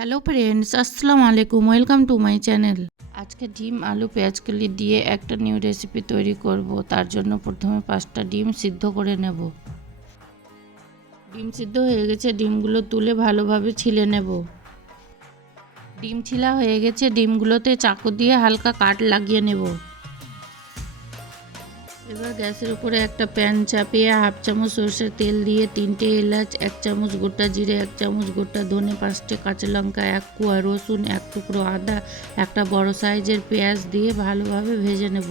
Hello friends, আসসালামু আলাইকুম, welcome to my channel. আজকে ডিম আলু পেঁয়াজকলি দিয়ে একটা নিউ রেসিপি তৈরি করব। তার জন্য প্রথমে 5টা ডিম সিদ্ধ করে নেব। ডিম সিদ্ধ হয়ে গেছে, ডিমগুলো তুলে ভালোভাবে ছিলে নেব। ডিম ছিলা হয়ে গেছে, ডিমগুলোতে চাকু দিয়ে হালকা কাট লাগিয়ে নেব। এবার গ্যাসের উপরে একটা প্যান চাপিয়ে 1/2 চামচ সরষের তেল দিয়ে 3টে এলাচ, 1 চামচ গোটা জিরে, 1 চামচ গোটা ধনে, 5টে কাঁচা লঙ্কা, 1 কোয়া রসুন, 1 টুকরো আদা, একটা বড় সাইজের পেঁয়াজ দিয়ে ভালোভাবে ভেজে নেব।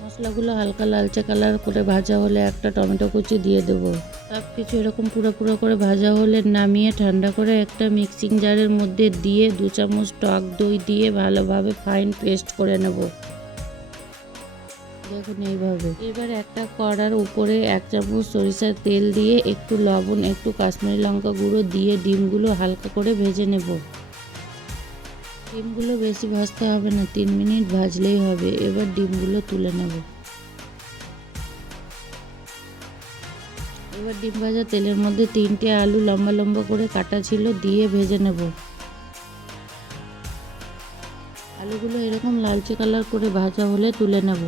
মশলাগুলো হালকা লালচে কালার করে ভাজা হলে একটা টমেটো কুচি দিয়ে দেবো। সব কিছু এরকম পুরো করে ভাজা হলে নামিয়ে ঠান্ডা করে একটা মিক্সিং জারের মধ্যে দিয়ে 2 চামচ টক দই দিয়ে ভালোভাবে ফাইন পেস্ট করে নেব। দেখুন এইভাবে। এবার একটা কড়ার উপরে 1 চামচ সরিষার তেল দিয়ে একটু লবণ, একটু কাশ্মীরি লঙ্কা গুঁড়ো দিয়ে ডিমগুলো হালকা করে ভেজে নেব। ডিমগুলো বেশি ভাজতে হবে না, 3 মিনিট ভাজলেই হবে। এবার ডিমগুলো তুলে নেব। এবার ডিম ভাজা তেলের মধ্যে 3টে আলু লম্বা লম্বা করে কাটা ছিল দিয়ে ভেজে নেব। আলুগুলো এরকম লালচে কালার করে ভাজা হলে তুলে নেব।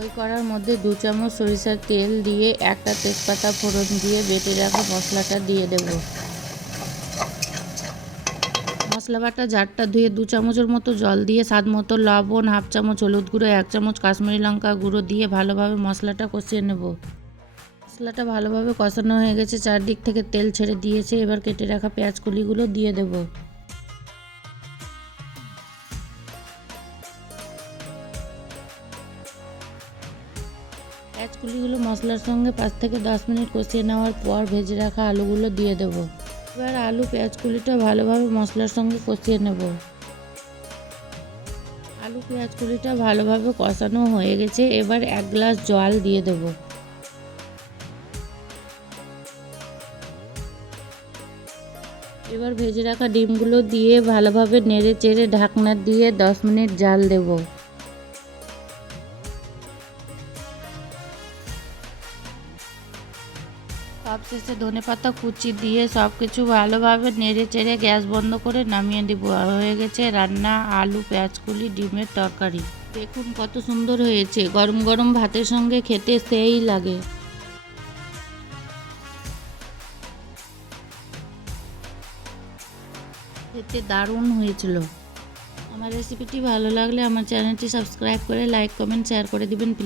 ওই কড়ার মধ্যে 2 চামচ সরিষার তেল দিয়ে একটা তেজপাতা ফোড়ন দিয়ে বেটে রাখা মশলাটা দিয়ে দেব। মশলা বাটা জারটা ধুয়ে 2 চামচের মতো জল দিয়ে স্বাদ মতো লবণ, 1/2 চামচ হলুদ গুঁড়ো, 1 চামচ কাশ্মীরি লঙ্কা গুঁড়ো দিয়ে ভালোভাবে মশলাটা কষিয়ে নেব। মশলাটা ভালোভাবে কষানো হয়ে গেছে, চারদিক থেকে তেল ছেড়ে দিয়েছে। এবার কেটে রাখা পেঁয়াজ কলিগুলো দিয়ে দেব। পেঁয়াজকলিগুলো মশলার সঙ্গে 5 থেকে 10 মিনিট কষিয়ে নেওয়ার পর ভেজে রাখা আলুগুলো দিয়ে দেব। এবার আলু পেঁয়াজকলিটা ভালোভাবে মশলার সঙ্গে কষিয়ে নেব। আলু পেঁয়াজকলিটা ভালোভাবে কষানো হয়ে গেছে, এবার 1 গ্লাস জল দিয়ে দেব। এবার ভেজে রাখা ডিমগুলো দিয়ে ভালোভাবে নেড়ে চেড়ে ঢাকনা দিয়ে 10 মিনিট জাল দেব। সবশেষে ধনেপাতা কুচি দিয়ে সব কিছু ভালোভাবে নেড়ে চেড়ে গ্যাস বন্ধ করে নামিয়ে দেব। হয়ে গেছে রান্না আলু পেঁয়াজকলি ডিমের তরকারি। দেখুন কত সুন্দর হয়েছে, গরম গরম ভাতের সঙ্গে খেতে সেই লাগে। খেতে দারুণ হয়েছিল। আমার রেসিপিটি ভালো লাগলে আমার চ্যানেলটি সাবস্ক্রাইব করে লাইক কমেন্ট শেয়ার করে দিবেন প্লিজ।